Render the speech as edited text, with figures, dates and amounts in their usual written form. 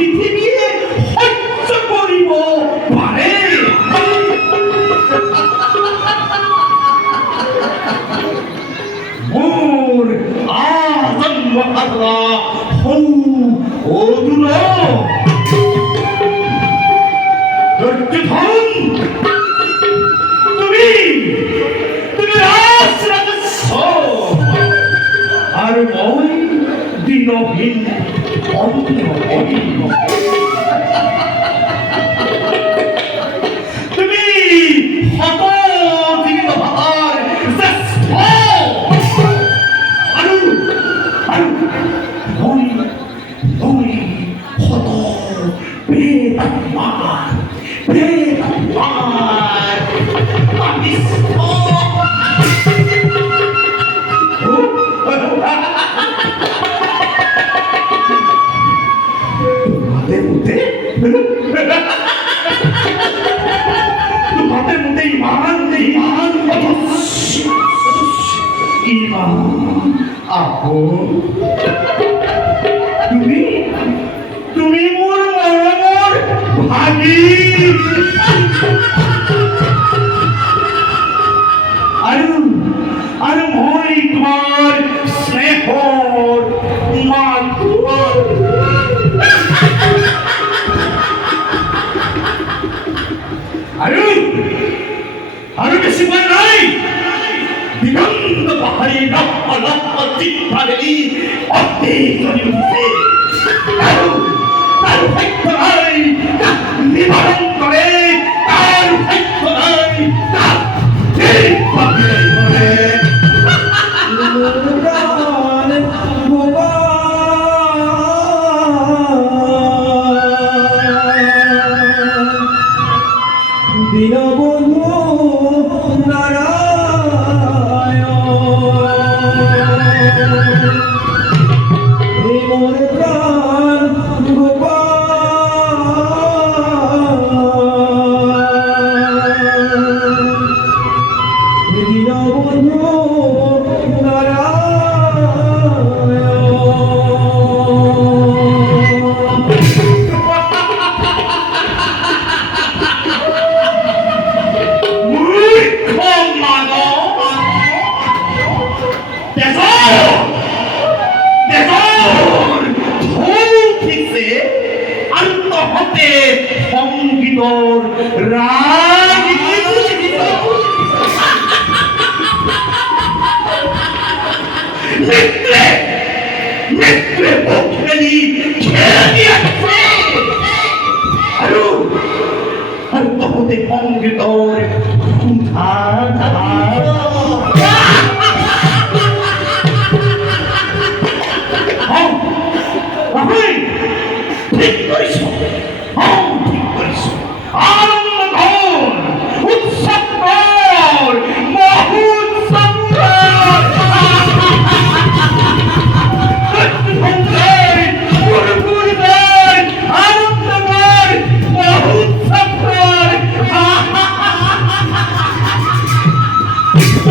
পৃথিবীয়ে সহ্য কৰিব পাৰে মোৰ আজন্ম হাৰা হৌ অদূৰ দুৰ্যোধন তুমি ৰাজৰাজস্ব আৰু মই দিনহীন অন্তহীন তুমি শতদিনহাৰ জ্যেষ্ঠ আৰু মই শত বেদাত্মাৰ তোমাদের মধ্যে ইমান আপন তুমি মোৰ মৰমৰ ভাগী আৰু মই তোমাৰ স্নেহৰ মাতৃ আৰু বেছি মই নাই দিগন্ত পাহাৰী লক্ষ লক্ষ চিত্ৰাবেলি অতি জ্বলি উঠিছে আৰু তাৰ সত্য নাই তাক নিবাৰণ কৰে তাৰ সত্য নাই তাক দীনবন্ধু নারায়ণ মোর প্রাণ গোপাল দীনবন্ধু সংগীতৰ ৰাগ মিত্ৰে মিত্ৰে খেলি খেলি